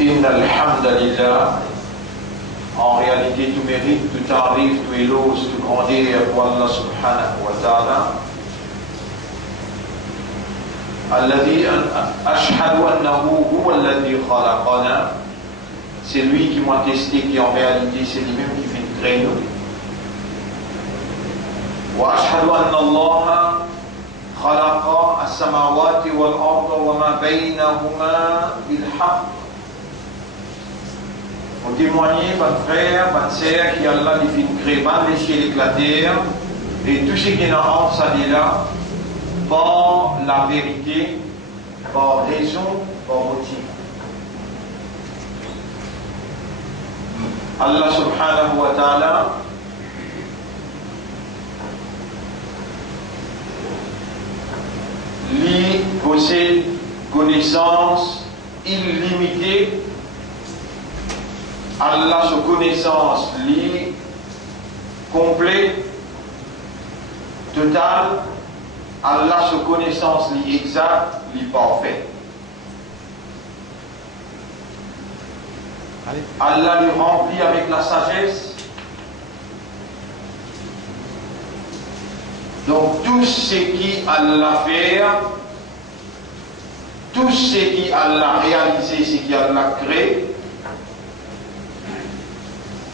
Inna alhamdulillah, en réalité tout mérite, tout tarif, tout éloge, tout grandeur pour Allah subhanahu wa ta'ala. Alladhi ashhadu annahu huwa alladhi khalaqana. C'est lui qui m'a testé, qui en réalité c'est lui-même qui fait créer nous. Wa ashhadu anna Allah khalaqa as-samawati wal arda wa ma baynahuma bil haqq. Pour témoigner, votre frère, votre sœur, qui Allah lui fait créer les cieux et la terre, et tout ce qui est en ça dit là, par la vérité, par raison, par motif. Allah subhanahu wa ta'ala lui possède connaissance illimitée. Allah sa connaissance lui complète, totale. Allah sa connaissance lui exacte, lui parfaite. Allah lui remplit avec la sagesse. Donc tout ce qui Allah fait, tout ce qui Allah réalisé, ce qui Allah crée,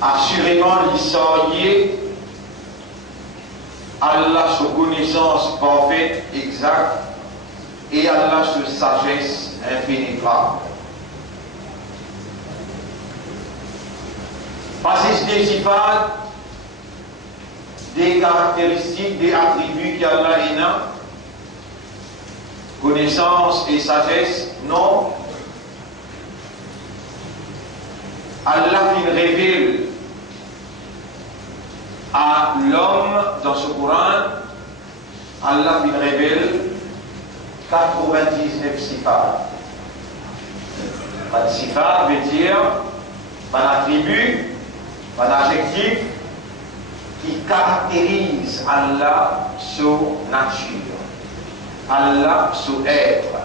assurément il s'agit Allah sa connaissance parfaite, exacte, et Allah sa sagesse impénétrable. Parce que des sifat, des caractéristiques, des attributs qu'Allah a, connaissance et sagesse, non. Allah il révèle à l'homme dans ce Coran, Allah il révèle 99 sifat. Un sifat veut dire un attribut, un adjectif qui caractérise Allah sous nature, Allah sous être.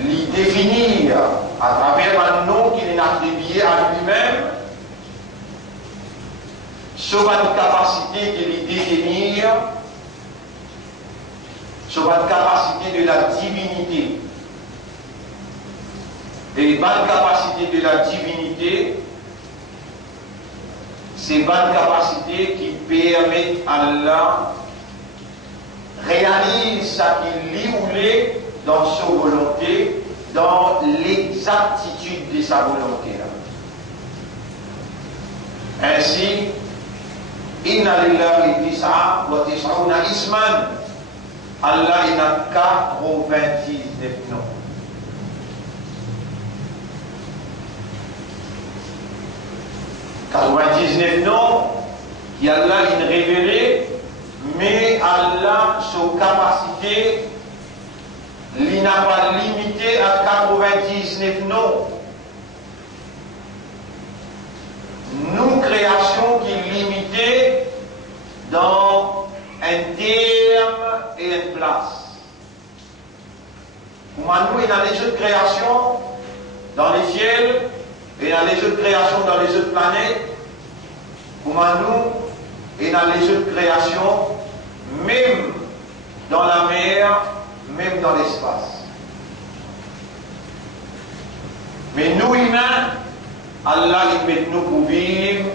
L'y définir à travers un nom qu'il est attribué à lui-même, sur une capacité de l'y définir, sur une capacité de la divinité. Et une capacité de la divinité, c'est une capacité qui permet à Allah réaliser ce qu'il voulait dans sa volonté, dans l'exactitude de sa volonté. Ainsi, inna lillahi tis'a wa tis'una isman. Allah il a 99 noms. « 99 noms qui Allah il révélé, mais Allah sa capacité il n'a pas limité à 99 noms. Nous, création qui est limitée dans un terme et une place. Pour nous, il y a les autres créations dans les ciels, et il y a les autres créations dans les autres planètes. Pour nous, il y a les autres créations, même dans la mer, même dans l'espace. Mais nous, humains, Allah il met nous pour vivre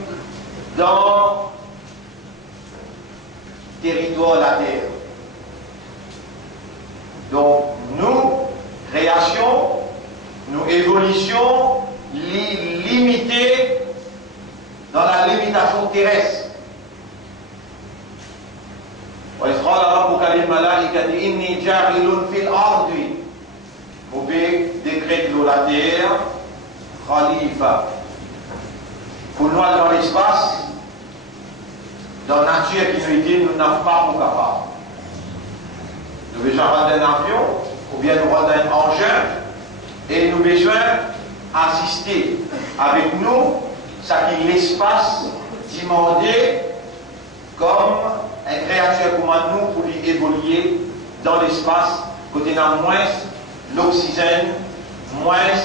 dans le territoire de la terre. Donc, nous, création, nous, évolution, limitée dans la limitation terrestre. وإذ قال ربك للملائكة إني جاعل في الأرض, vous pouvez décréter la terre khalifa. Pour nous dans l'espace, dans la nature qui nous dit nous n'avons pas pour capable. Nous besoin d'un avion, ou bien nous avons un engin, et nous besoin assister avec nous, ça qui l'espace demandé comme une créature comme nous pour lui évoluer dans l'espace, côté moins l'oxygène, moins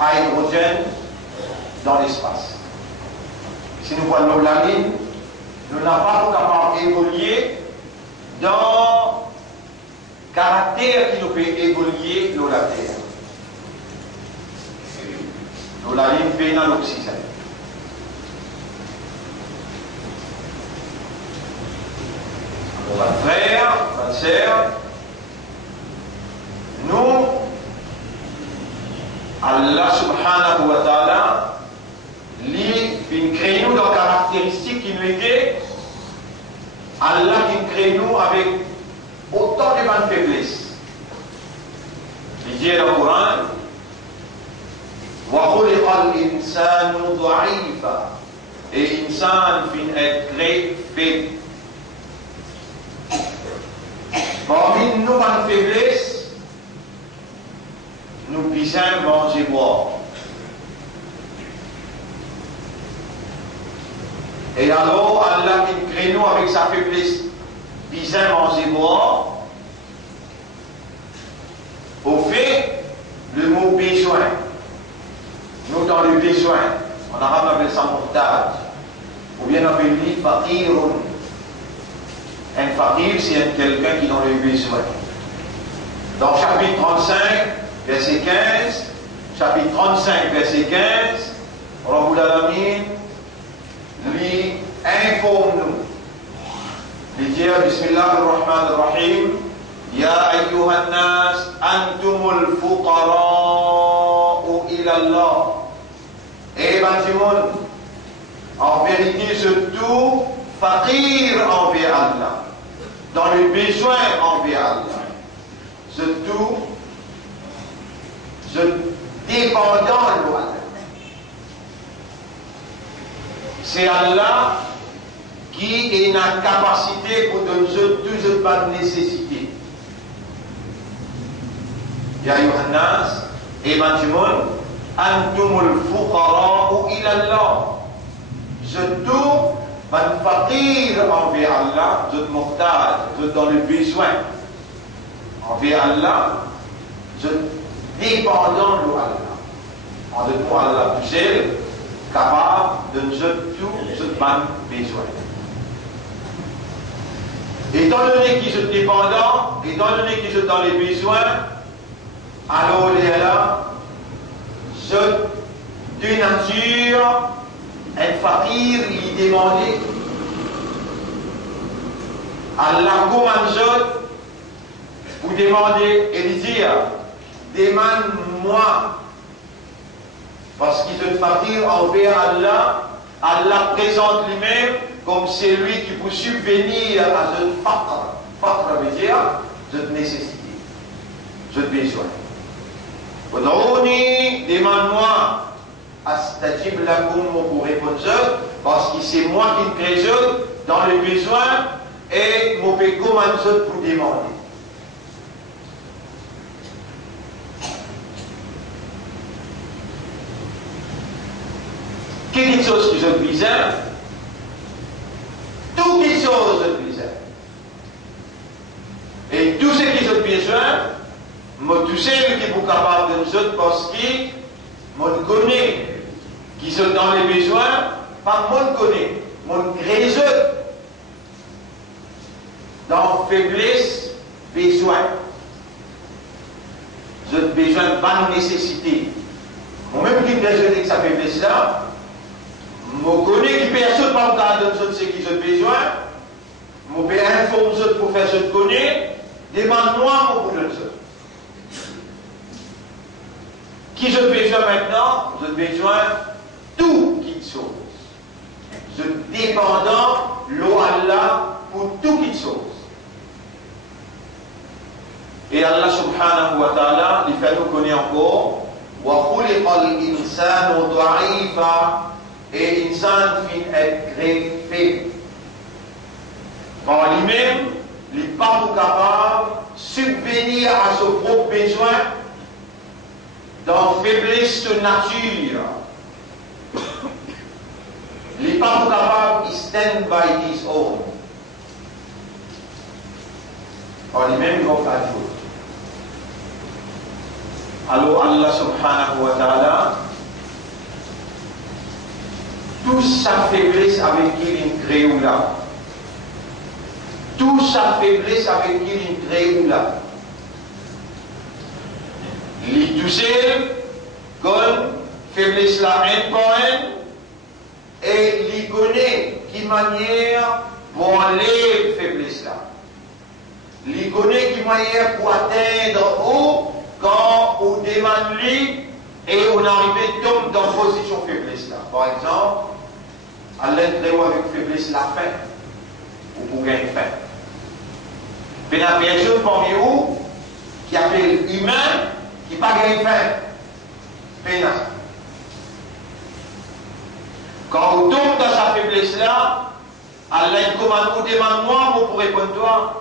hydrogène dans l'espace. Si nous voyons la ligne, nous n'avons pas capable d'évoluer dans le caractère qui nous fait évoluer dans la Terre. Nous la ligne fait dans l'oxygène. Mon frère, ma sœur, nous, Allah subhanahu wa ta'ala, lui, il crée nous dans caractéristiques qui nous étaient, Allah qui crée nous avec autant de bonnes faiblesses. Il dit dans le Coran, وَخُلِقَ الْإِنسَانُ ضَعِيفًا, et l'insan fin être très faible. Parmi nos bonnes faiblesses, nous puissions manger boire. Et alors, Allah qui crée nous avec sa faiblesse, puissions manger boire, au fait, le mot besoin, nous dans le besoin, en arabe on appelle ça muhtaj, ou bien on appelle lui faqirun. Un faqir, c'est quelqu'un qui est dans le besoin. Dans chapitre 35, verset 15, chapitre 35, verset 15, Rabbul Alamin lui informe-nous. Il dit Bismillah ar-Rahman ar-Rahim, Ya ayyuhan nas, antumul fuqara'u ila Allah. Et Bantimoun, en vérité, surtout, faqir envers Allah, dans le besoin envers Allah, surtout, dépendant de Allah. C'est Allah qui est la capacité pour donner toutes les nécessités. Ya Yohannas, et Benjamin, Antumul fuqara'u ila Allah. Surtout, man faqir envers Allah, vous êtes muhtaj, vous êtes dans le besoin. Envers Allah, vous êtes dépendant de Allah. En d'autres mots, Allah tout seul, capable de nous tout ce besoin. Étant donné qu'ils sont dépendants, étant donné qu'ils sont dans les besoins, alors les là, sont de nature, un fakir lui demandait, Allah commande vous demandez et lui dire, demande-moi. Parce qu'ils sont fakir envers Allah, Allah présente lui-même comme celui qui peut subvenir à ce fakr. Fakr veut dire cette nécessité, ce besoin. Ud'ouni, demande-moi, astajib lakum, pour répondre, parce que c'est moi qui me crée dans le besoin et je peux commander pour demander. Quelque chose qui est bizarre, tout quelque chose de bizarre. Et tout ce qui est besoin, moi, tout ce qui est capable de nous autres, parce que moi, je connais qui sont dans les besoins, pas moi, je connais, moi, je crée dans faiblesse, besoin. J'ai besoin de bonne nécessité. Moi-même qui me déjeune avec sa faiblesse-là, je connais qui personne pas me garder de ce qu'ils ont besoin, je peux informer pour faire ce que je connais, demande-moi pour le ça. Qui j'ai besoin maintenant? J'ai besoin de tout qui chose. Je suis dépendant l'eau Allah pour tout qui chose. Et Allah subhanahu wa ta'ala, il fait nous connaître encore, wa khuliqal insanu da'ifa, et l'insan fin être greffé. Par lui-même, il n'est pas capable de subvenir à ses propres besoins dans faiblesse de nature. Il n'est pas capable de stand by his own. Par lui-même, il va faire chose. Alors Allah subhanahu wa ta'ala, toute sa faiblesse avec qui il crée ou là, toute sa faiblesse avec qui il crée ou là, il tout seul, comme faiblesse là, un point, et il connaît qui manière pour enlever faiblesse là. Il connaît qui manière pour atteindre haut quand on demande lui et on arrive tombe dans position faiblesse là. Par exemple, à l'intérieur avec faiblesse la faim, ou pour gagner faim. Mais il y a une personne parmi vous qui appelle humain qui n'a pas gagné faim. Pénal. Quand on tombe dans sa faiblesse là, Allah commande ou demande-moi pour répondre toi.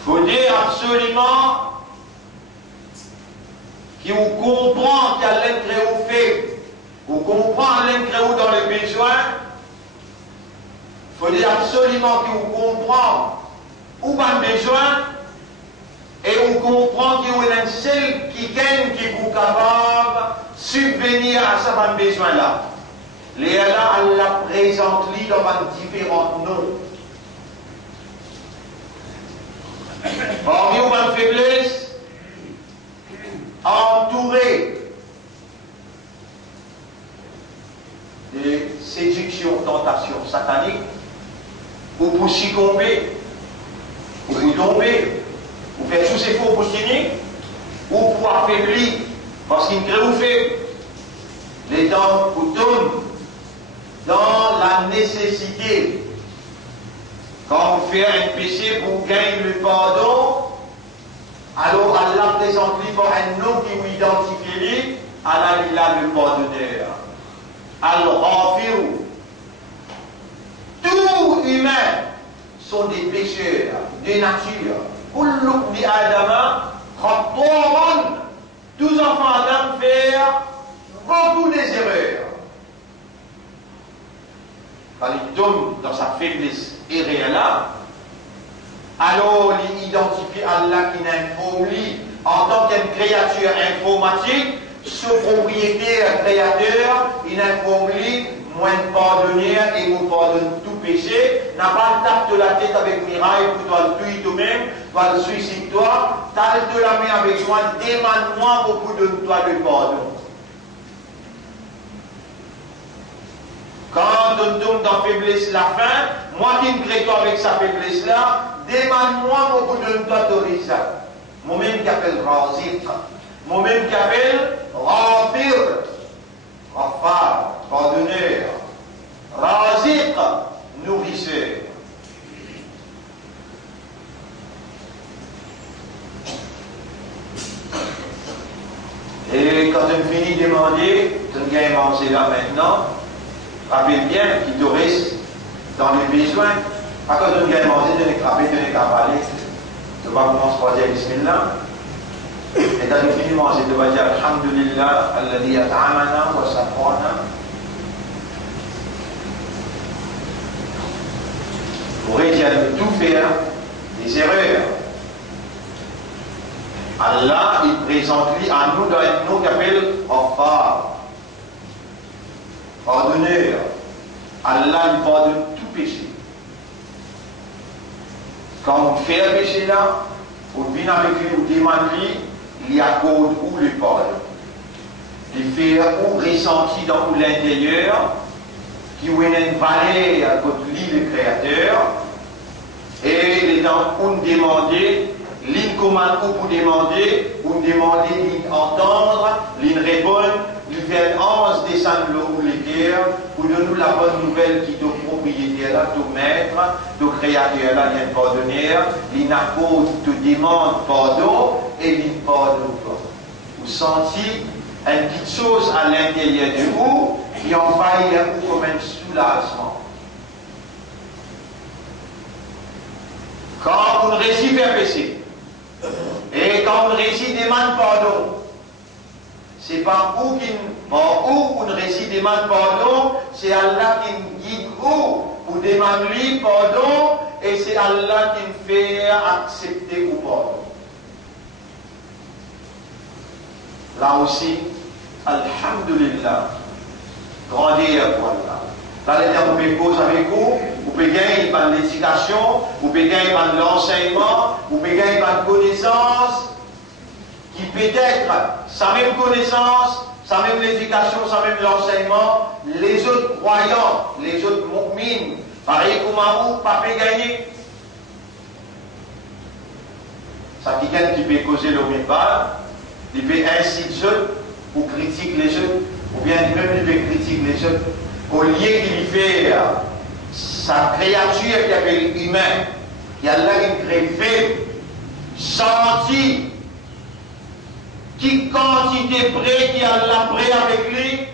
Il faut dire absolument qu'il comprend qu'Allah crée fait, ou comprend Allah crée dans les besoins. Il faut dire absolument qu'il comprend où va le besoin et on comprend qu'il y a un seul qui gagne qui est capable de subvenir à ce besoin-là. Les Allah présente dans différents noms. Parmi une faiblesse, entouré des séductions, tentations sataniques, ou pour succomber, ou pour tomber, ou faire tous ces faux pour signer, ou pour affaiblir, parce qu'il crée ou fait les dents ou tombent dans la nécessité. Quand on fait un péché pour gagner le pardon, alors Allah présente lui pour un nom qui vous identifie lui, Allah il a le pardonneur. Al-Ghafiru. Tout humain sont des pécheurs de nature. Kullu bi Adama khata'an. Tous enfants d'Adam font beaucoup des erreurs. Quand il tombe dans sa faiblesse réelle, alors il identifie Allah qui n'informe lui en tant qu'une créature informatique, ce propriétaire créateur, il informe lui, moins de pardonner et vous pardonne tout péché, n'a pas le tape de la tête avec miraille pour toi le tuer toi-même, va le suicide-toi, tape de la main avec moi, demande-moi beaucoup de toi le pardon. Quand on tombe dans faiblesse la faim, moi qui me crée toi avec sa faiblesse là, demande-moi beaucoup de toi d'orisa. Moi-même qui appelle Razif, moi-même qui appelle Rafir, Rafar, pardonneur, Raziq, nourrisseur. Et quand on finit de demander, on vient manger là maintenant, rappelle bien qu'il te reste dans les besoins. Quand on vient manger, on est frappé, on est cavalé. Tu vas commencer par dire Bismillah. Et quand tu finis de manger, tu vas dire Alhamdulillah, alladhi at'amana wa saqana. Pour essayer de tout faire, des erreurs. Allah, il présente lui à nous dans un nom qui s'appelle Ghaffar, pardonneur. Allah, il pardonne tout péché. Quand on fait un péché là, on vient avec lui, on demande lui, il y accorde où le pardon. Il fait où ressenti dans l'intérieur, qui a une valeur contre lui, le Créateur, et les gens ont demandé, l'incommande pour demander, ou demander, l'entendre, répondre, lui faire une anse descendre l'eau l'équerre, ou de nous la bonne nouvelle qui est propriétaire là, ton maître, ton créateur là, vient pardonner, l'inaccord te demande pardon, et il pardonne pas. Vous sentez une petite chose à l'intérieur de vous, qui envahit vous comme un soulagement. Quand on réussit à pécher, et quand on réussit demande pardon, c'est pas où on réussit demande pardon, c'est Allah qui nous guide où pour demander lui pardon et c'est Allah qui me fait accepter ou pas. Là aussi, alhamdulillah, grandir pour Allah. Là, les gens vous cause avec vous, vous pouvez gagner par l'éducation, vous pouvez gagner par l'enseignement, vous pouvez gagner par connaissance, qui peut-être, sa même connaissance, sa même l'éducation, sa même l'enseignement, les autres croyants, les autres mu'mines, pareil comme vous, pas peut gagner. Ça qui gagne qui peut causer le mal, il peut inciter les autres, ou critiquer les autres, ou bien même il peut critiquer les autres, au lieu qu'il fait sa créature qui appelle humain, qui a là une crée senti, qui quantité près qui a la près avec lui,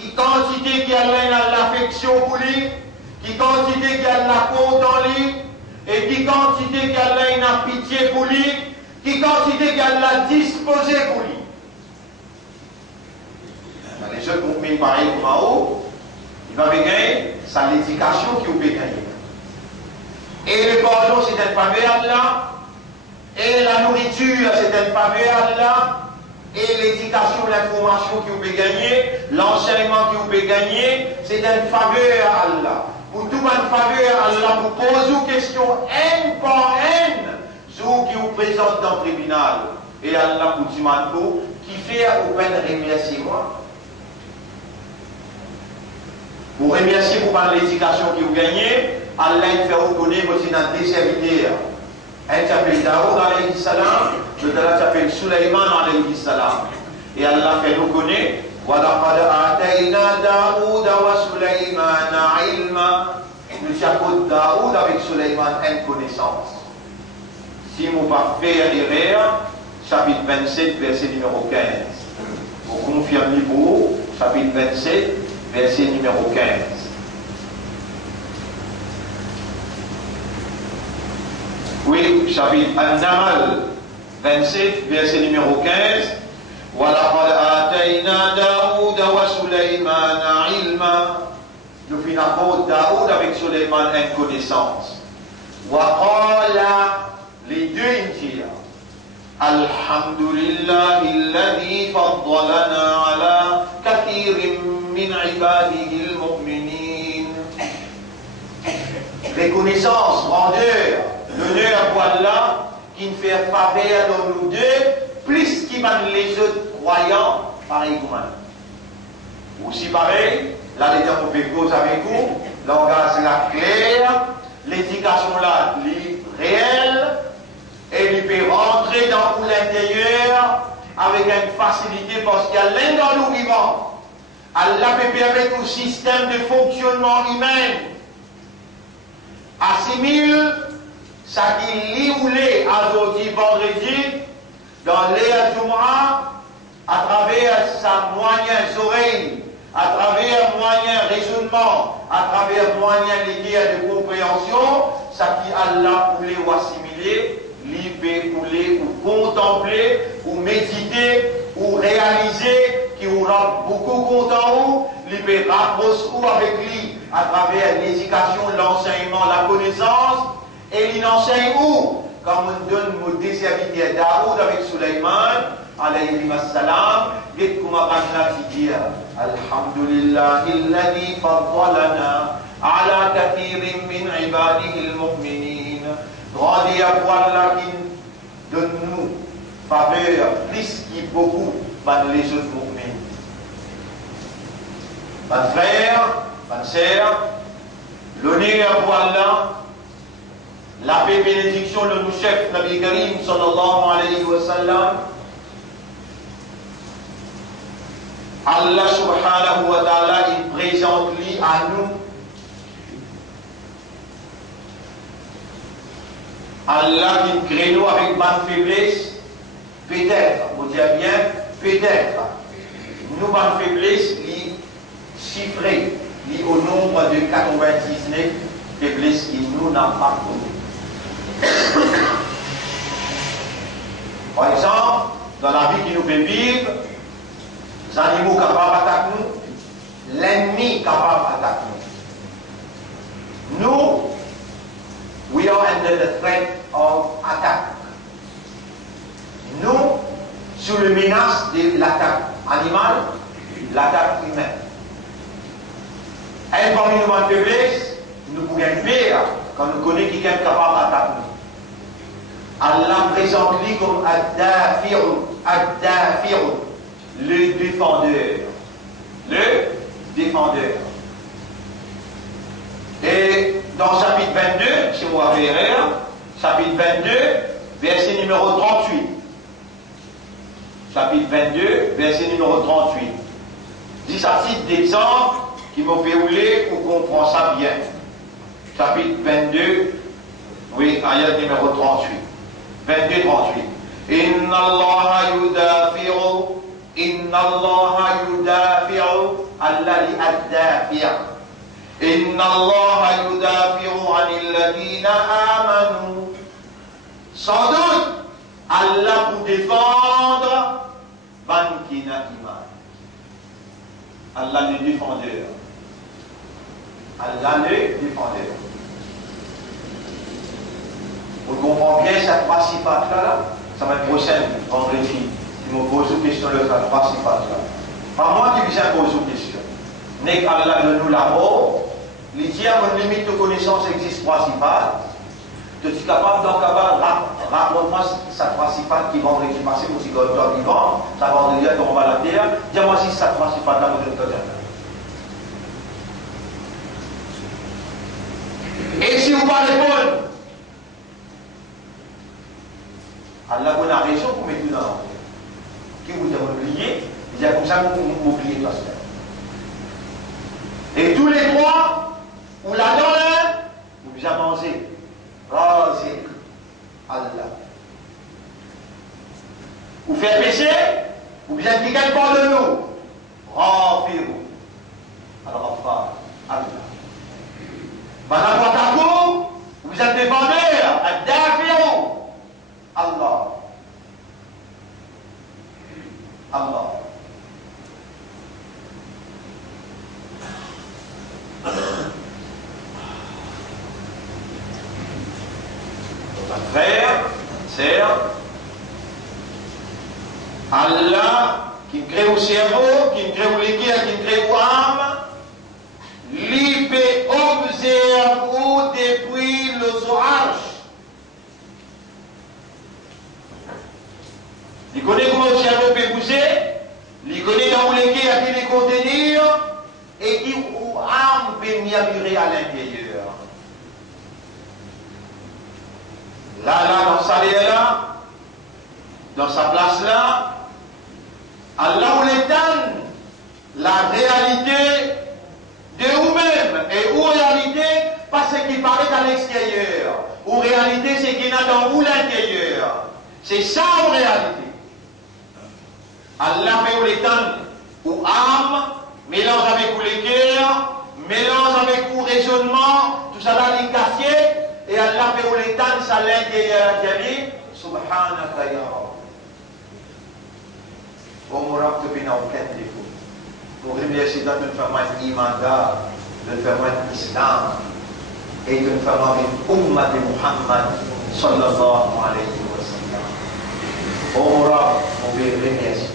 qui quantité qui a l'affection pour lui, qui quantité qui a la compte en lui, et qui quantité qui a une pitié pour lui, qui quantité qui a la disposé pour lui. Les autres vont mettre pareil comme en haut, il va gagner sa l'éducation qui vous peut gagner. Et le pardon c'est un faveur là, et la nourriture c'est un faveur là, et l'éducation, l'information que vous pouvez gagner, l'enseignement que vous pouvez gagner, c'est une faveur à Allah. Pour tout une faveur à Allah, vous posez une question haine par haine, vous qui vous présente dans le tribunal. Et Allah vous demande qui fait au peine remercier moi. Vous remerciez pour l'éducation que vous gagnez, Allah il fait reconnaître aussi dans des serviteurs. Un s'appelle Daoud alayhi salam, l'autre s'appelle Sulaiman alayhi salam. Et Allah fait nous connaître, وَلَقَدْ آتَيْنَا دَاوُودَ وَسُلَيْمَانَ عِلْمًا. Nous avons Daoud avec Sulaiman une connaissance. Si vous ne pas faire erreur, chapitre 27, verset numéro 15. Vous confirmez pour chapitre 27, verset numéro 15. Oui, chapitre An-Nahl 27, verset numéro 15. وَلَقَدْ آتَيْنَا دَاوُودَ وَسُلَيْمَانَ عِلْمًا. Nous finissons Daoud avec Suleiman une connaissance. وَقَالَ, les deux indiens, Alhamdulillah الذي فضلنا على كثير من عباده المؤمنين. Reconnaissance, grandeur, l'honneur pour Allah qui nous fait faveur dans nous deux, plus qu'il va les autres croyants, pareil comme nous. Aussi pareil, là les gens fait cause avec vous, langage là clair, l'éducation là réelle, et il peut rentrer dans l'intérieur avec une facilité parce qu'il y a l'un dans nous vivant. Allah peut permettre au système de fonctionnement humain assimile ça qui lit ou l'est aujourd'hui vendredi dans l'air Jumu'ah à travers sa moyens oreilles, à travers moyens raisonnement, à travers moyens liés de compréhension, ça qui Allah voulait ou assimiler, libérer ou contempler, ou méditer, ou réaliser, qui aura beaucoup content ou, libérer rapproche ou avec lui, à travers l'éducation, l'enseignement, la connaissance, et il enseigne où? Comme on donne mon serviteur Daoud avec Sulaiman, alayhi salam, dites comme Allah qui dit, Alhamdulillah, alladhi faddalana ala kathirin min ibadihi al-mu'minin. Grandir pour Allah qui donne-nous faveur, plus qu'il beaucoup, par les autres mu'mins. Mes frères, mes sœurs, l'honneur pour Allah, la paix et bénédiction de nos chefs, Nabi Karim sallallahu alayhi wa sallam. Allah subhanahu wa ta'ala, il présente lui à nous. Allah qui crée nous avec bonne faiblesse, peut-être, vous dire bien, peut-être. Nous, bonne faiblesse, lui chiffré, lui au nombre de 99 faiblesses qui nous n'ont pas connues. Par exemple, dans la vie qui nous fait vivre, les animaux capables d'attaquer nous, l'ennemi capable d'attaquer nous. Nous We are under the threat of attack. Nous, sous le menace de l'attaque animale, l'attaque humaine. Elle, parmi nos manques de faiblesse, nous pouvons faire quand nous connaissons quelqu'un capable d'attaquer nous. Allah présente lui comme Ad-Dafi'u, le défendeur. Le défendeur. Et dans chapitre 22, si vous avez erreur, chapitre 22, verset numéro 38. Chapitre 22, verset numéro 38. Dis ça titre d'exemple qui m'a fait rouler pour comprendre ça bien. Chapitre 22, oui, ayat numéro 38. 22, 38. Inna Allah yudafi'u, alladhi ad-dafi'. Inna Allah yudafi'u 'anil ladina amanu. Sans doute, Allah pour défendre Bankina Iman. Allah le défendeur. Allah le défendeur. Vous comprenez bien cette principale-là? Ça va être prochaine, vendredi. Il me pose une question de cette principale-là. Pas moi qui viens poser une question. N'est qu'Allah de nous là-haut, les tiers, une limite de connaissance existe principale. Je suis capable d'en raconte-moi cette principale qui vendredi passé, aussi quand toi vivant, ça vendredi quand on va la terre. Dis-moi si cette principale-là vous donne peut-être. Et si vous parlez répondre, Allah vous a raison pour mettre tout dans l'ordre. Qui vous a oublié, il dit comme ça vous oubliez toi seul. Et tous les trois, ou la donne, vous avez mangé. Razik Allah. Vous faites péché, ou bien dit quelque part de nous. Rafiru. Alors, Allah. Banabatakou, vous êtes défendeur, Ad-Dafi'u. Allah. Allah. Frère, sœur, Allah qui crée au cerveau, qui crée au l'équerre, qui crée au âme, lui peut observer depuis le orage. Il connaît comment le cerveau peut bouger, il connaît dans l'équerre qui les contenir, et qui ou âme peut murmurer à l'intérieur. Là, dans sa là, dans sa place là, Allah ou l'étend la réalité de vous-même et ou réalité pas ce qui paraît à l'extérieur, ou réalité c'est qu'il y a dans vous l'intérieur. C'est ça en réalité. Allah fait ou l'étend ou âme, mélange avec ou les cœurs, mélange avec ou raisonnement, tout ça là les quartiers. Et Allah fait où les temps, ça l'intérieur à Jami, Subhanaka ya Rab. Au Mourab, tu n'as aucun défaut. Nous remercions de nous faire moins d'imanda, de nous faire moins d'islam, et de nous faire moins d'umma de Muhammad, sallallahu alayhi wa sallam. Au Mourab, on veut remercier.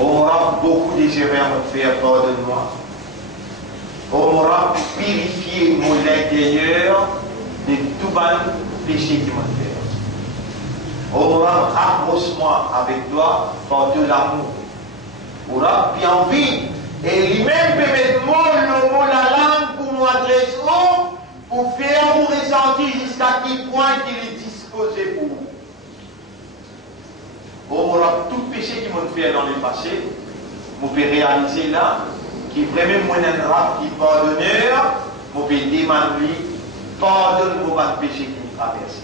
Au Mourab, beaucoup désirent me faire pardonne-moi. Au Mourab, purifier mon intérieur de tout mal péché qui m'a fait. Au Mourab, rapproche-moi avec toi par de l'amour. Au Mourab, puis envie. Et lui-même peut mettre le mot, la langue pour moi adresser, pour faire vous ressentir jusqu'à quel point qu'il est disposé pour vous. Au Mourab, tout péché qui m'a fait dans le passé, vous pouvez réaliser là. Qui vraiment mon rap qui pardonneur, mon pays demander pardonne vos péchés qui nous traversent.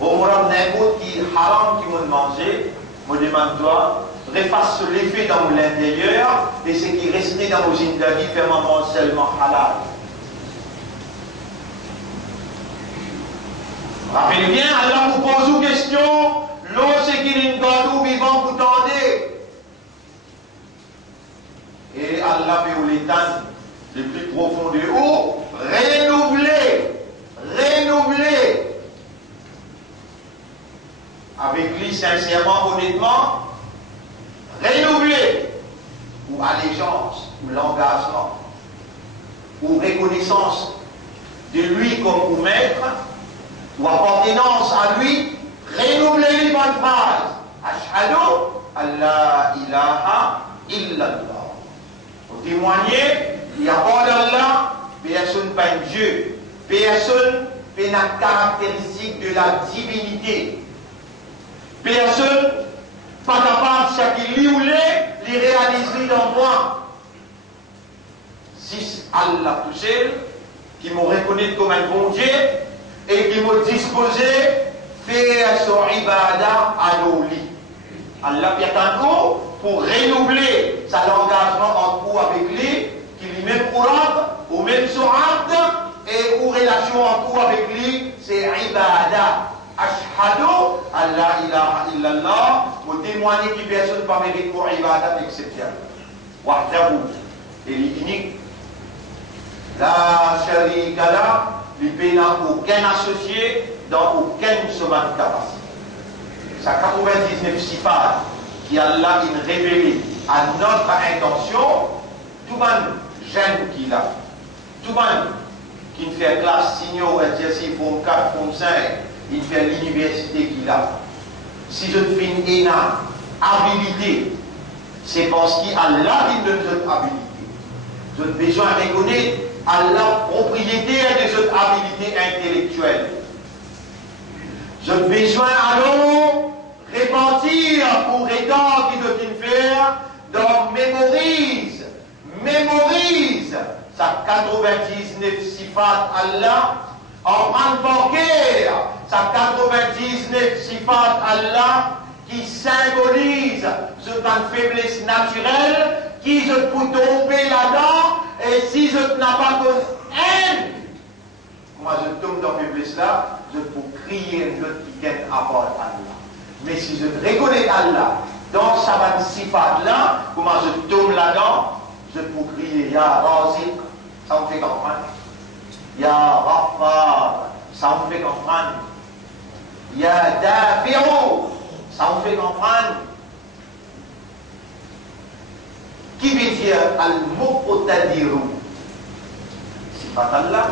Au moment n'importe qui haram qui m'ont mangé, me demande toi, refasse l'effet dans l'intérieur et ce qui restait dans vos indavis fait maman seulement halal. Rappelez bien, Allah vous pose une question, l'eau c'est qu'il est une vivant pour tendre. Et Allah fait l'étang le plus profond de haut, rénover avec lui sincèrement, honnêtement, renouvelé, ou allégeance, ou l'engagement, ou reconnaissance de lui comme maître, ou appartenance à lui, renouveler les bonnes phrases. Ashhadu an la ilaha illallah. Pour témoigner, il n'y a pas d'Allah, personne pas un Dieu, personne n'a la caractéristique de la divinité. Personne pas capable, chaque lui ou les réaliser dans moi. Si Allah tout seul, qui me reconnaît comme un bon Dieu, et qui m'a disposé faire son ibadah à nos lits. Allah vient encore pour renouveler son engagement en cours avec lui, qui lui met pour l'ordre, ou même son acte, et ou relation en cours avec lui, c'est ibadah. Ashhadu an la ilaha illallah, pour témoigner que personne ne peut mériter pour ibadah excepté Allah. Wahdahu, il est unique. La sharika la, il n'a aucun associé dans aucune semaine capacité. Sa 99 sifat qui Allah a révélé à notre intention, tout le monde jeune qu'il a, tout le monde qui fait classe signaux, exercice, forme 4, forme 5, il fait l'université qu'il a. Si je fais une énorme habilité, c'est parce qu'Allah dit de notre habilité. Je ai besoin de reconnaître Allah propriétaire de cette habilité intellectuelle. Je ai besoin alors répentir pour étendre qui doit faire, donc mémorise sa 99 sifat Allah en rang bancaire, sa 99 sifat Allah qui symbolise cette faiblesse naturelle qui je peux tomber là-dedans et si je n'ai pas de haine, moi je tombe dans cette faiblesse là, je peux crier un autre qui tienne à part Allah. Mais si je reconnais Allah dans sa sifat là, comment je tombe là-dedans, je peux crier Ya Razik, ça me fait comprendre. Ya Ghaffar, ça me fait comprendre. Ya Dafi'u, ça me fait comprendre. Qui veut dire Al-Muqtadiru, sifat Allah.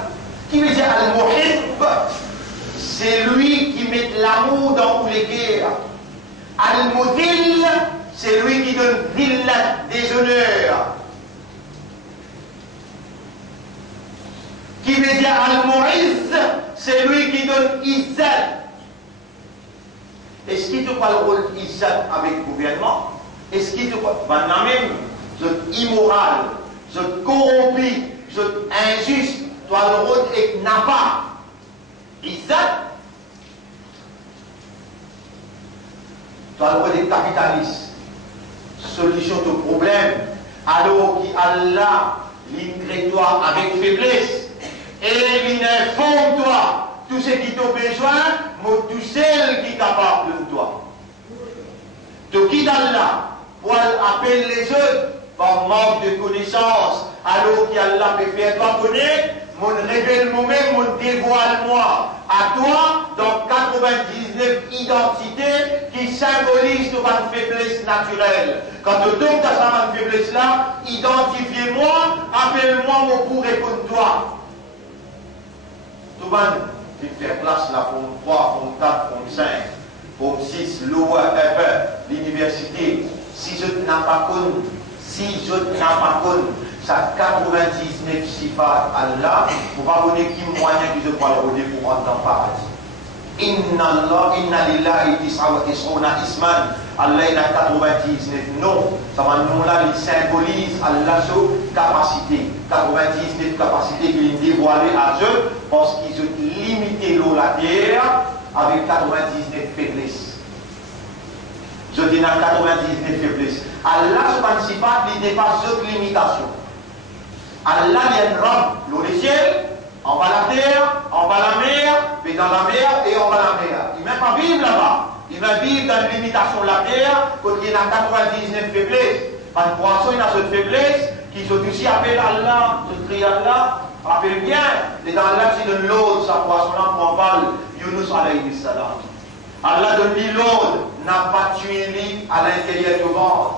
Qui veut dire Al-Muhib, c'est lui qui met l'amour dans tous les guerres. Al-Mudil, c'est lui qui donne villat, déshonneur. Qui veut dire Al-Mu'izz, c'est lui qui donne Izzat. Est-ce qu'il te parle le rôle Izzat avec le gouvernement? Est-ce qu'il te parle? Maintenant même, je suis immoral, je suis corrompu, je suis injuste. Toi, le rôle est n'a pas. Izzat. Toi, le rôle est capitaliste. Solution de problème. Alors qu'Allah l'incrée toi avec faiblesse. Et il informe toi tout ce qui t'a besoin, mais tout celle qui est capable de toi. Tu quittes Allah pour appeler les autres par manque de connaissance, alors qu'Allah peut faire toi connaître, mon révèle moi-même, mon dévoile moi à toi dans 99 identités qui symbolisent ta faiblesse naturelle. Quand tu tombes dans cette faiblesse là, identifiez-moi, appelle-moi pour répondre toi. Tout le monde qui fait classe là, forme 3, forme 4, forme 5, forme 6, l'OA, l'université. Si je n'ai pas connu, ça 99 sifat Allah, pour pas donner qui moyen que je peux le rôder pour rentrer dans le paradis. Inna lillahi tis'a wa tis'una isman. Allah il a 99 noms. Ça va nom là, il symbolise Allah sa capacité. 99 capacités qu'il dévoilé à eux parce qu'ils ont limité l'eau la terre avec 99 faiblesses. Je dis dans 99 faiblesses. Allah subhanahu wa ta'ala, il dépasse cette limitation. Allah vient rendre l'eau du ciel, en bas la terre, en bas la mer, mais dans la mer et en bas la mer. Il ne va pas vivre là-bas. Il va vivre dans une limitation de la terre, quand il y a 99 faiblesses. Par le poisson, il a cette faiblesse, qui sont aussi appelés Allah, se crie Allah, appelle bien. Et dans Allah, c'est de l'eau, sa poisson là, pour en parler, Yunus alayhi salam. Allah donne l'ordre, n'a pas tué lui à l'intérieur du ventre.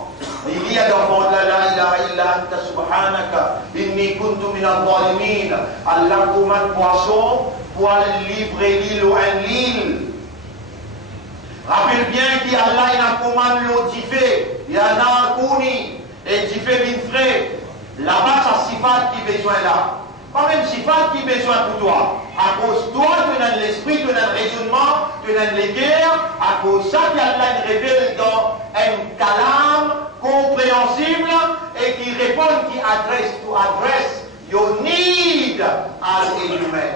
Il y a dans le monde la ilaha illa anta subhanaka inni kuntu min al-zalimin. Allah commande poisson pour livrer l'île ou un l'île. Rappelle bien qu'Allah il a commandé l'eau d'Ifé, il y en a un kouni, et d'Ifé bin frère. Là-bas, ça sifat qui besoin là. Pas même sifat qui besoin pour toi. À cause de toi, tu as l'esprit, tu as le raisonnement, tu as les guerres. À cause de ça, qu'Allah révèle dans un kalam compréhensible et qui répond, qui adresse your need as a human.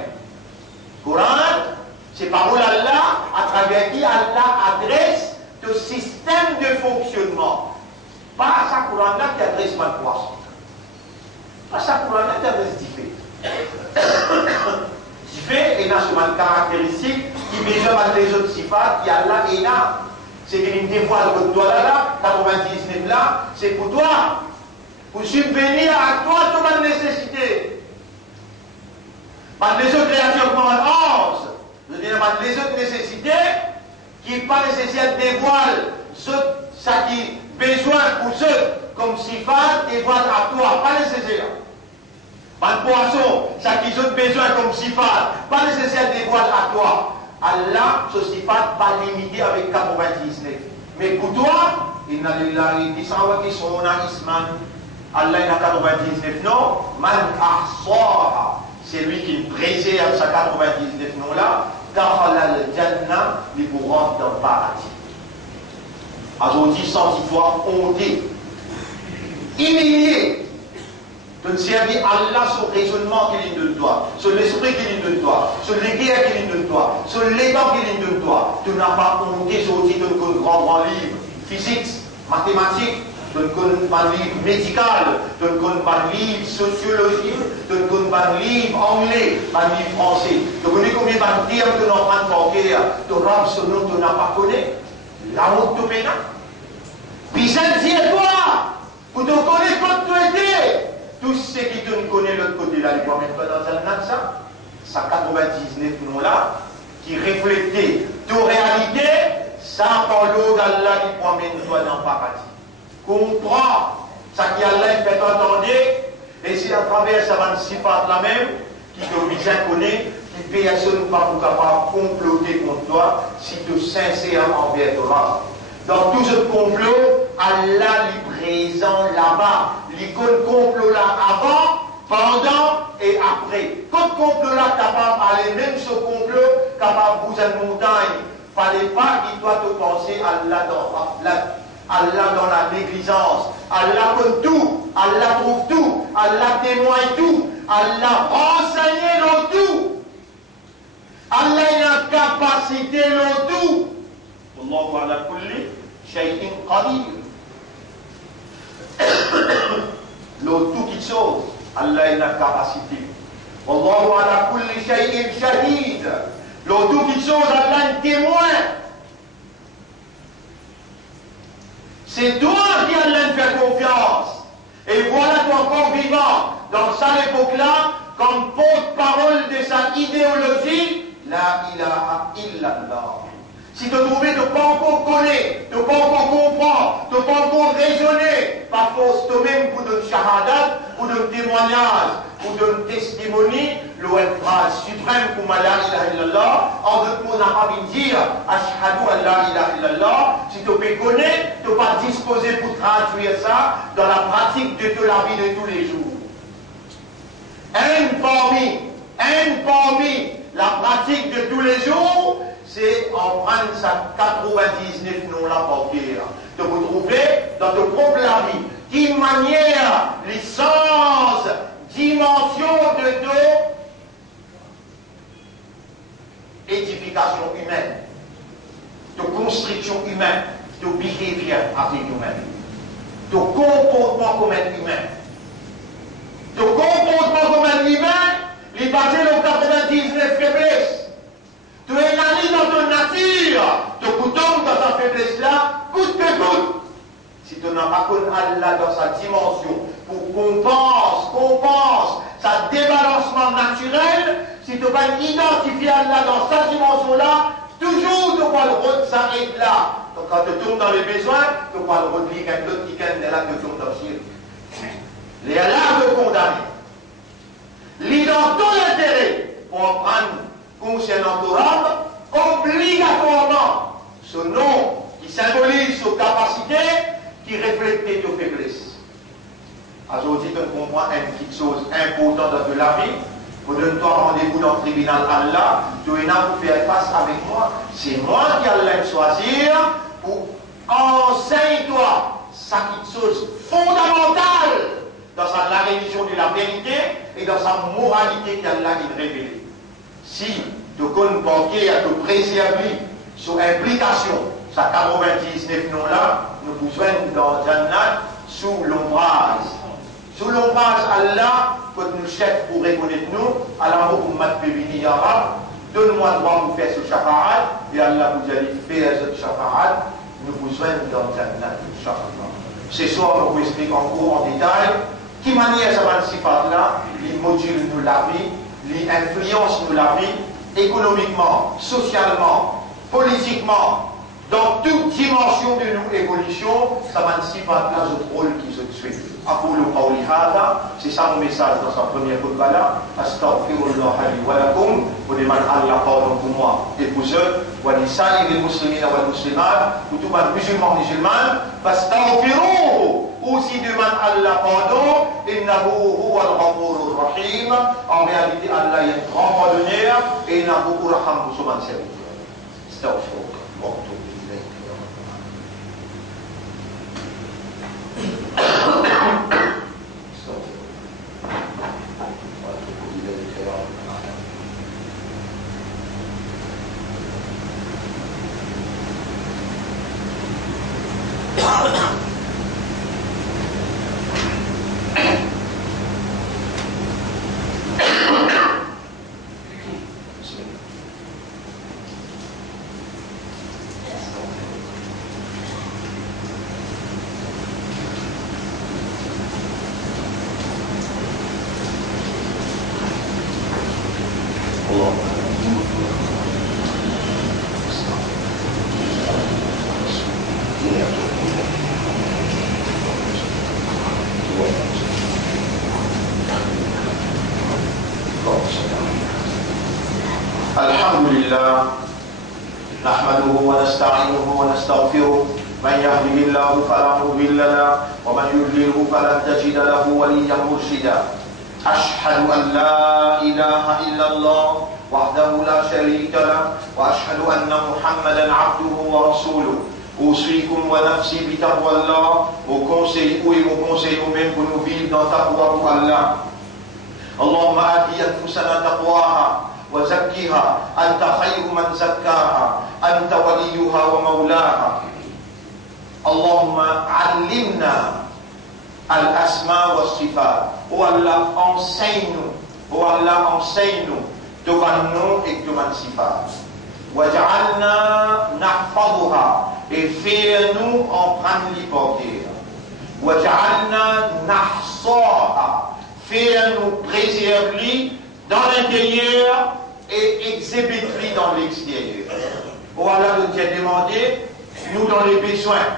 Coran, c'est parole Allah à travers qui Allah adresse le système de fonctionnement. Pas à sa Coran-là qui adresse ma poisson. Pas sa Coran-là qui adresse d'Ifé. D'Ifé est une caractéristique qui besoin des autres sifat qui Allah est là. C'est qu'il dévoile votre toi là, 99 là, c'est pour toi. Pour subvenir à toi toute ma nécessité. Par les autres créatures comme un ange. Je veux dire, les autres nécessités qui n'est pas nécessaire dévoile ça qui besoin pour ceux comme sifat dévoile à toi, pas nécessaire. Par le poisson, ça qui ont besoin comme sifat, pas nécessaire dévoile à toi. Allah, ce sifat pas limité avec 99. Mais pour toi, il n'a lillahi tisawati sona isman. Allah il a 99 noms, man ahsaha. C'est lui qui préserve sa 99 noms-là. Dakhala al-jannah, il vous rentre dans le paradis. Aujourd'hui, sans y voir honté, humilié, de servir Allah sur le raisonnement qu'il donne de toi, sur l'esprit qu'il donne de toi, sur les guerres qu'il donne de toi, sur l'état qu'il donne de toi. Tu n'as pas honté aujourd'hui de grand livre physique, mathématique, de un livre médical, de un livre sociologique, de un livre anglais, un livre français. Tu connais combien de termes que nous sommes en train de porter, de rap ce nom que tu n'as pas connu, la honte de Pénin. Puis ça dit à toi, pour te connaître quand tu étais. Tous ceux qui te connaissent de l'autre côté là, ils vont mettre dans un natsa, ça 99 noms-là, qui reflètent ta réalité, ça par l'eau d'Allah qui promène toi dans le paradis. Comprends ça qui Allah fait entendre, et c'est à travers ça va sifat la même, qui te bien connaît, qui personne pas pour capable de comploter contre toi, si tu es sincère envers toi. Dans tout ce complot, Allah est présent là-bas. L'icône complot là avant, pendant et après. Quand complot là capable d'aller même ce complot, capable de bouger une montagne, fallait pas qu'il doit te penser Allah dans la négligence. Allah connaît tout, Allah trouve tout, Allah témoigne tout, Allah renseigne le tout. Allah a la capacité le tout. Allahu ala kulli shay'in qadir. Le tout qui chose, Allah a la capacité. Allahu ala kulli shay'in shahid. Le tout qui chose, Allah est témoin. C'est toi qui Allah fait confiance. Et voilà ton corps vivant dans cette époque-là, comme porte-parole de sa idéologie, la ilaha illallah. Si tu trouves que tu n'as pas encore connaître, tu n'as pas encore comprendre, tu n'as pas encore raisonner, par force toi-même pour donner shahadat, pour donner témoignage, pour donner testimony, le phrase suprême pour la ilaha illallah, en d'autres mots, on n'a pas envie de dire ashhadu an la ilaha illallah. Si tu peux connaître, tu n'es pas disposé pour traduire ça dans la pratique de la vie de tous les jours. Un parmi la pratique de tous les jours, c'est en prendre sa 99 noms là pour dire. De vous trouver dans ton propre la vie. Qui manière, licence, dimension de ton édification humaine, de construction humaine, de behavior avec humain, de comportement comme un humain. De comportement comme un humain, il est basé sur 99 faiblesses. Tu es allé dans ton nature, tu tombes dans ta faiblesse-là, coûte que coûte. Si tu n'as pas connu Allah dans sa dimension, pour compense sa débalancement naturel, si tu vas identifier Allah dans sa dimension-là, toujours tu pas le droit de s'arrêter là. Donc quand tu tombes dans les besoins, tu pas le droit de lire l'autre qui est là, tu tombes dans le ciel. Les là de condamner. Lis dans ton intérêt pour prendre concernant ton âme, obligatoirement ce nom qui symbolise nos capacités, qui reflète nos faiblesses. Aujourd'hui, tu comprends une petite chose importante dans la vie. Pour donner-toi rendez-vous dans le tribunal Allah, tu es là pour faire face avec moi. C'est moi qui allais choisir pour enseigner-toi ça quelque chose fondamental dans la religion de la vérité et dans sa moralité qu'Allah a révélée. Si tu connais banquier à te préserver sur implication, sa 99 noms-là, nous besoin dans Jannat sous l'ombrage. Sous l'ombrage Allah, que nous chefs pour reconnaître nous, Allah pour mat béni arabe, donne-moi le droit pour faire ce shafa'at, et Allah vous allez faire ce shafa'at, nous besoin dans Jannat, Inch'Allah. Ce soir, on vous explique encore en détail, qui manière ça va se là, les modules nous la vie, les influences nous la vie, économiquement, socialement, politiquement, dans toute dimension de nos évolutions, ça va se là, le rôle qui se suit. C'est ça mon message dans sa première khutbah là. Astaghfirullah li wa lakum, pour demander Allah pardon pour moi et pour eux, wa lisa'ir al-muslimina wal muslimat, pour tous les musulmans et musulmanes, fastaghfiruhu, aussi demande Allah pardon, innahu huwa al-ghafurur rahim. En réalité, Allah est un grand pardonneur et innahu rahim pour son serviteur. Astaghfirullah. نحمده ونستعينه ونستغفره من يهده الله فلا مضل له ومن يضلله فلن تجد له وليا مرشدا أشهد أن لا إله إلا الله وحده لا شريك له وأشهد أن محمدا عبده ورسوله أوصيكم ونفسي بتقوى الله وكونسي même pour nous vivre dans taqwa pour Allah. اللهم آت أنفسنا تقواها وزكها أنت خير من زكاها أنت وليها ومولاها. اللهم علمنا الأسماء والصفات. Oh Allah, enseigne-nous. Oh Allah, enseigne-nous. Devant nous et devant sifat. وجعلنا نحفظها. Et fais-nous en prendre l'hypothèse. وجعلنا نحصاها. Fais-nous préserver dans l'intérieur et exhibite-les dans l'extérieur. Oh Allah nous a demandé, nous dans les besoins,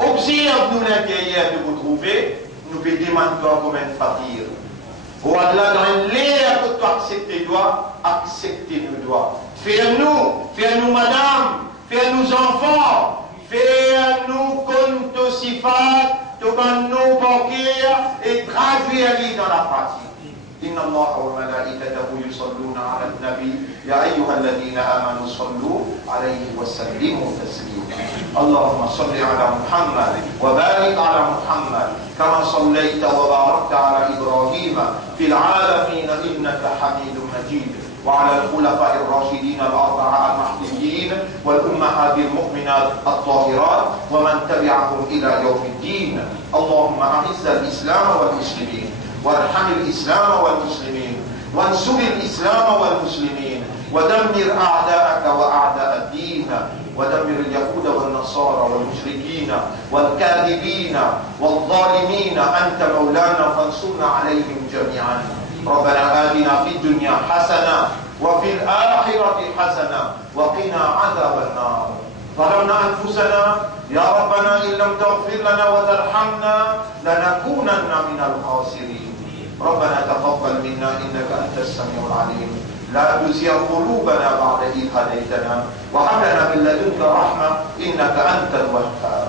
observe-nous l'intérieur de vous trouver, nous pouvons demander comme un fakir. Oh Allah, dans l'air que tu acceptes dois, acceptez-nous dois. Fais-nous madame, fais-nous enfants, fais-nous comme tu sifat, devant nos banquiers et traduire-les dans la pratique. إن الله وملائكته يصلون على النبي يا أيها الذين آمنوا صلوا عليه وسلموا تسليما. اللهم صل على محمد وبارك على محمد كما صليت وباركت على إبراهيم في العالمين إنك حميد مجيد وعلى الخلفاء الراشدين الأربعة المهديين والأمهات المؤمنات الطاهرات ومن تبعهم إلى يوم الدين. اللهم أعز الإسلام والمسلمين وارحم الإسلام والمسلمين وانصر الإسلام والمسلمين ودمر أعداءك وأعداء الدين ودمر اليهود والنصارى والمشركين والكاذبين والظالمين. أنت مولانا فانصرنا عليهم جميعا. ربنا آتنا في الدنيا حسنة وفي الآخرة حسنة وقنا عذاب النار. ظلمنا أنفسنا يا ربنا إن لم تغفر لنا وترحمنا لنكونن من الخاسرين. ربنا تقبل منا إنك أنت السميع العليم. لا تزغ قلوبنا بعد إذ هديتنا وهب لنا من لدنك رحمة إنك أنت الوهاب.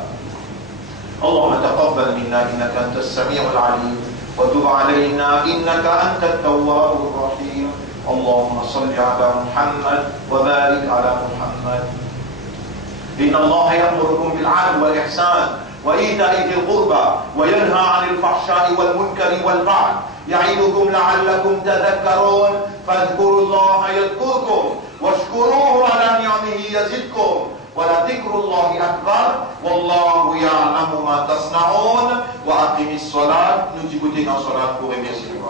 اللهم تقبل منا إنك أنت السميع العليم وتب علينا إنك أنت التواب الرحيم. اللهم صل على محمد وبارك على محمد. إن الله يأمركم بالعدل والإحسان وإيتاء ذي القربى وينهى عن الفحشاء والمنكر والبغي يعظكم لعلكم تذكرون. فاذكروا الله يذكركم واشكروه على نعمه يزدكم ولذكر الله أكبر والله يعلم ما تصنعون. وأقم الصلاة. Nous écoutons la salat pour remercier.